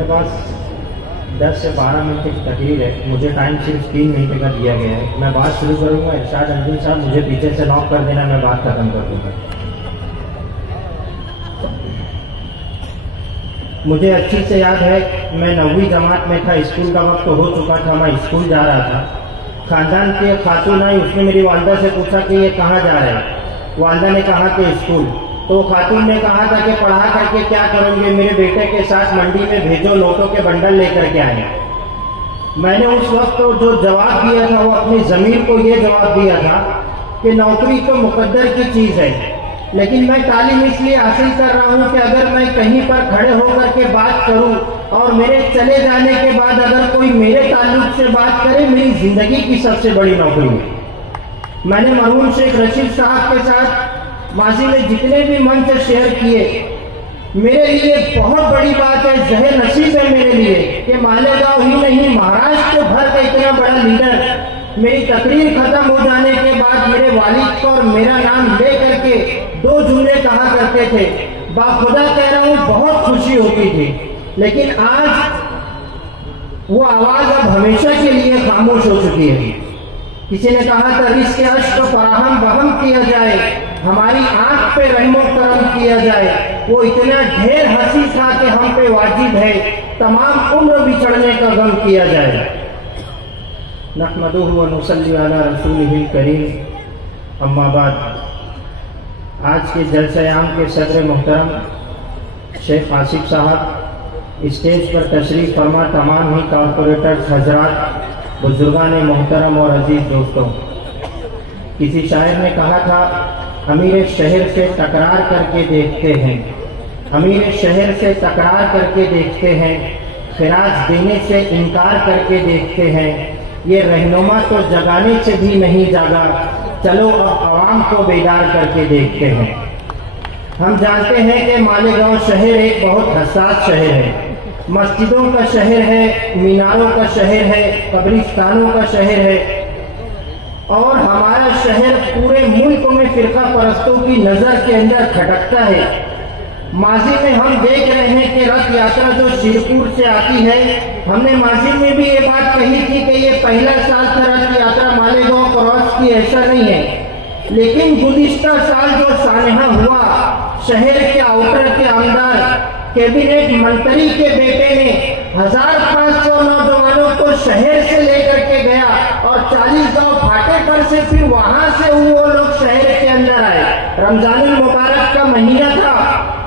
मेरे पास 10 से 12 मिनट की तकरीर है। मुझे टाइम सिर्फ 3 मिनट का दिया गया है। मैं बात शुरू करूंगा, इरशाद अंजुम साहब मुझे पीछे से नॉक कर देना, मैं बात खत्म कर दूंगा। मुझे अच्छी से याद है, मैं 9वीं जमात में था, स्कूल का वक्त हो चुका था, मैं स्कूल जा रहा था। खानदान के खातून आई, उसने मेरी वालदा से पूछा कि ये कहाँ जा रहे हैं। वालदा ने कहा कि स्कूल। तो खातून ने कहा था कि पढ़ा करके क्या करोगे, मेरे बेटे के साथ मंडी में भेजो, नोटों के बंडल लेकर के आए। मैंने उस वक्त जो जवाब दिया था वो अपनी ज़मीर को ये जवाब दिया था कि नौकरी तो मुकद्दर की चीज़ है, लेकिन मैं तालीम इसलिए हासिल कर रहा हूँ कि अगर मैं कहीं पर खड़े होकर के बात करूँ और मेरे चले जाने के बाद अगर कोई मेरे ताल्लुक से बात करे, मेरी जिंदगी की सबसे बड़ी नौकरी है। मैंने मरहूम शेख रशीद साहब के साथ माजी में जितने भी मंच शेयर किए, मेरे लिए बहुत बड़ी बात है, जहे नसीब है मेरे लिए कि मालेगांव ही नहीं महाराष्ट्र भर का इतना बड़ा लीडर मेरी तकरीर खत्म हो जाने के बाद मेरे वालिद को और मेरा नाम ले करके 2 जुमले कहा करते थे। बाखुदा कह रहा हूँ, बहुत खुशी होती थी, लेकिन आज वो आवाज अब हमेशा के लिए खामोश हो चुकी है। किसी ने कहा था, रिज़्क़ अश्क फराहम बहम किया जाए, हमारी आंख पे रहमो करम किया जाए, वो इतना ढेर हंसी था कि हम पे वाजिब है तमाम उम्र बिछड़ने का गम किया जाए। नहमदुहु व नुसल्ली अला रसूलिहिल करीम, अम्मा बाद। आज के जलसे आम के सदर मोहतरम शेख आसिफ साहब, स्टेज पर तशरीफ फरमा तमाम ही कॉरपोरेटर्स हजरात, बुजुर्गान मोहतरम और अजीज दोस्तों। किसी शायर ने कहा था, अमीर शहर से तकरार करके देखते हैं, अमीर शहर से तकरार करके देखते हैं, खिराज देने से इनकार करके देखते हैं, ये रहनुमा तो जगाने से भी नहीं जागा, चलो अब आवाम को बेदार करके देखते हैं। हम जानते हैं कि मालेगांव शहर एक बहुत हसास शहर है, मस्जिदों का शहर है, मीनारों का शहर है, कब्रिस्तानों का शहर है, और हमारा शहर पूरे मुल्क में फिरका परस्तों की नजर के अंदर खटकता है। माजी में हम देख रहे हैं कि रथ यात्रा जो शिरपुर से आती है, हमने माजी में भी ये बात कही थी कि ये पहला साल था रथ यात्रा मालेगांव क्रॉस की, ऐसा नहीं है। लेकिन गुज़िश्ता साल जो सानहा हुआ, शहर के आउटर के आमदार कैबिनेट मंत्री के बेटे ने 1500 नौजवानों को शहर से लेकर के गया और 40 गांव फाटे पर से फिर वहां से वो लोग शहर के अंदर आए। रमजानुल मुबारक का महीना था,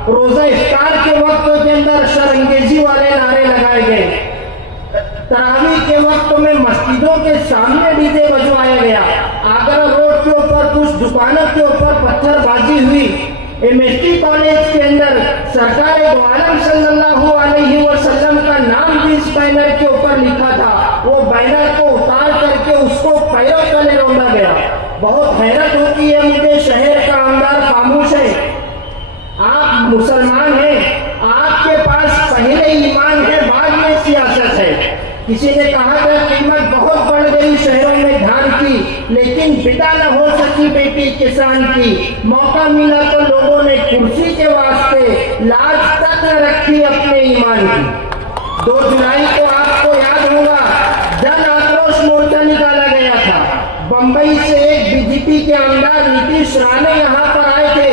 रोजा इफ्तार के वक्त के अंदर शरअंगेजी वाले नारे लगाए गए, तरावी के वक्त में मस्जिदों के सामने डीजे बजवाया गया, आगरा रोड के ऊपर कुछ दुकानों के ऊपर पत्थरबाजी हुई, एमएसटी कॉलेज के अंदर सरकार दो आलम सल्लल्लाहु अलैहि वसल्लम का नाम भी इस बैनर के ऊपर लिखा था, वो बैनर को उतार करके उसको पैरों तले रौंदा गया। बहुत हैरत होती है मुझे, शहर का आमदार खामोश है। आप मुसलमान हैं, आपके पास पहले ईमान है, बाद में सियासत है। किसी ने कहा था कीमत बहुत बढ़ गई शहरों में धान की, लेकिन बिदा न हो सकी बेटी किसान की। मौका मिला तो लोगों ने कुर्सी के वास्ते लाज तक न रखी अपने ईमान की। 2 जुलाई को आपको याद होगा, जन आक्रोश मोर्चा निकाला गया था। बंबई से एक बीजेपी के आमदार नीतीश राणे यहाँ पर आए थे,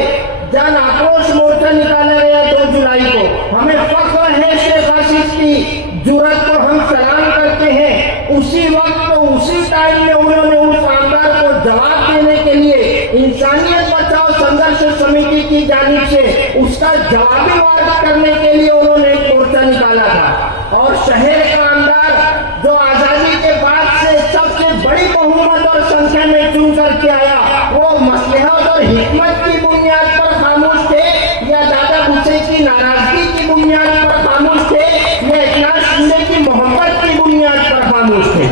जन आक्रोश मोर्चा निकाला गया 2 जुलाई को। हमें फख्र है शेख आसिफ की जुर्रत को हम सलाम करते हैं। उसी वक्त तो उसी टाइम में उन्होंने उस आमदार को जवाब देने के लिए इंसानियत बचाओ संघर्ष समिति की जानिब से उसका जवाबी वार करने के लिए उन्होंने एक मोर्चा निकाला था। और शहर का आमदार जो आजादी के बाद से सबसे बड़ी बहुमत और संख्या में चुन करके आया, वो मसलहत और हिकमत की बुनियाद पर खामोश थे या दादा भूसे की नाराजगी की बुनियाद पर खामोश थे या इखलास शिंदे की मोहब्बत की बुनियाद पर खामोश थे।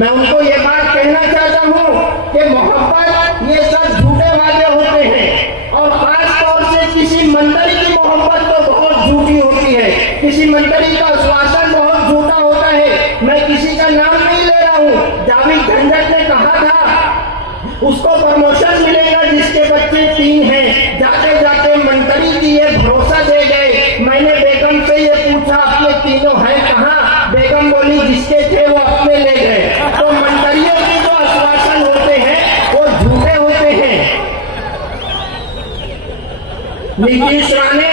मैं उनको ये बात कहना चाहता हूँ कि मोहब्बत ये सब झूठे वादे होते हैं, और खास तौर से किसी मंत्री की मोहब्बत तो बहुत झूठी होती है, किसी मंत्री का आश्वासन बहुत झूठा होता है। मैं किसी का नाम नहीं ले रहा हूँ, जावेद झंझट ने कहा था उसको प्रमोशन मिलेगा जिसके बच्चे 3 हैं, जाते जाते मंत्री की ये भरोसा दे गए। मैंने बेगम से ये पूछा, आपने नीतीश राणे,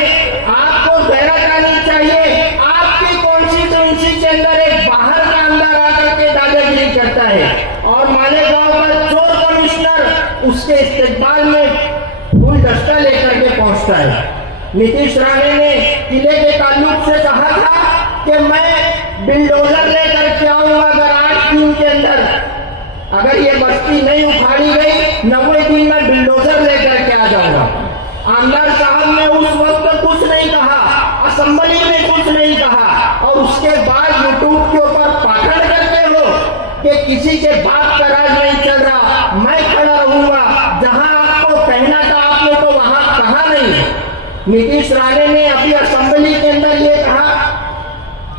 आपको गैरत आनी चाहिए। आपकी कॉन्स्टिट्यूंसी के अंदर एक बाहर का अंदर आकर के दादागिरी करता है और मालेगांव का चोर कमिश्नर उसके इस्तेकबाल में फूल दस्ता लेकर के पहुंचता है। नीतीश राणे ने किले के ताल्लुक से कहा था कि मैं बिल्डोजर लेकर के आऊंगा अगर 8 दिन के अंदर, अगर ये बस्ती नहीं उखाड़ी गई 90 दिन में बिल्डोजर लेकर के आ जाऊंगा। आमदार साहब ने उस वक्त कुछ नहीं कहा, असेंबली में कुछ नहीं कहा और उसके बाद यूट्यूब के ऊपर पाखंड करते हो कि किसी के बाप का राज नहीं चल रहा, मैं खड़ा रहूंगा। जहां आपको कहना था आपने तो वहां कहा नहीं। नीतीश राणे ने अभी असेंबली के अंदर ये कहा,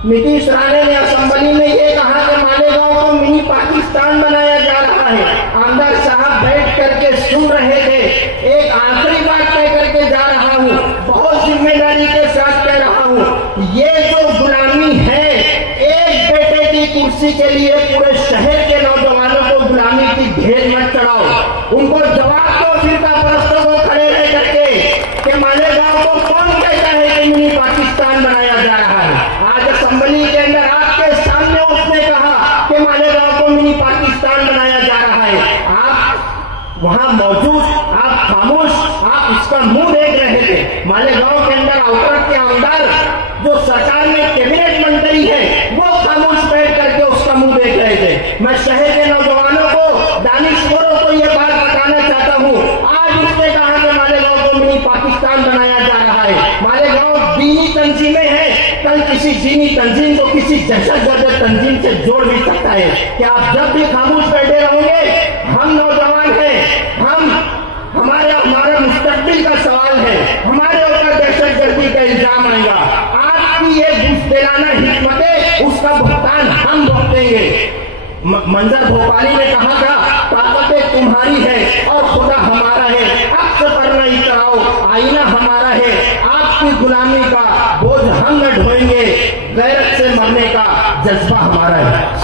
नीतीश राणे ने असेंबली में ये कहा कि मालेगांव को मिनी पाकिस्तान बनाया जा रहा है। आमदार साहब बैठ करके सुन रहे थे। एक आखिरी बात कह करके जा रहा हूं, बहुत जिम्मेदारी के साथ कह रहा हूं, ये जो गुलामी है, एक बेटे की कुर्सी के लिए पूरे शहर के नौजवानों को गुलामी की ढेर मत चढ़ाओ। उनको जवाब दो फिरका परस्तों को खड़े रह करके कि मालेगांव को कौन कहता है कि मिनी पाकिस्तान बनाया जा रहा है। आज असेंबली के अंदर आपके सामने उसने कहा कि मालेगांव को मिनी पाकिस्तान बनाया जा रहा है। आप वहां मौजूद, आप खामोश, आप इसका मुंह देख रहे थे। मालेगांव के अंदर आउटर के आमदार जो सरकार में कैबिनेट मंत्री है वो खामोश बैठ करके उसका मुंह देख रहे थे। मैं शहर के नौजवानों को, दानिश्वरों को यह बात बताना चाहता हूं, आज उसने कहा कि मालेगांव को मिनी पाकिस्तान बनाया जा रहा है। मालेगांव दीनी तंजीमें हैं, कल किसी दीनी तंजीम को किसी दहशतगर्द तंजीम से जोड़ भी सकता है। कि आप जब भी खामोश बैठे रहोगे, हम नौजवान हैं, हमारा मुस्तकबिल का सवाल है, हमारे ऊपर दहशतगर्दी का इल्जाम आएगा। आपकी ये बुज़दिलाना हिकमत है, उसका भुगतान हम भुगतेंगे। मंजर भोपाली ने कहा था, ताकतें तुम्हारी है और खुदा हमारा है, अक्स पर न इतराओ, आईना हमारा है, आपकी गुलामी का बोझ हम न ढोएंगे, गैरत से मरने का जज्बा हमारा है।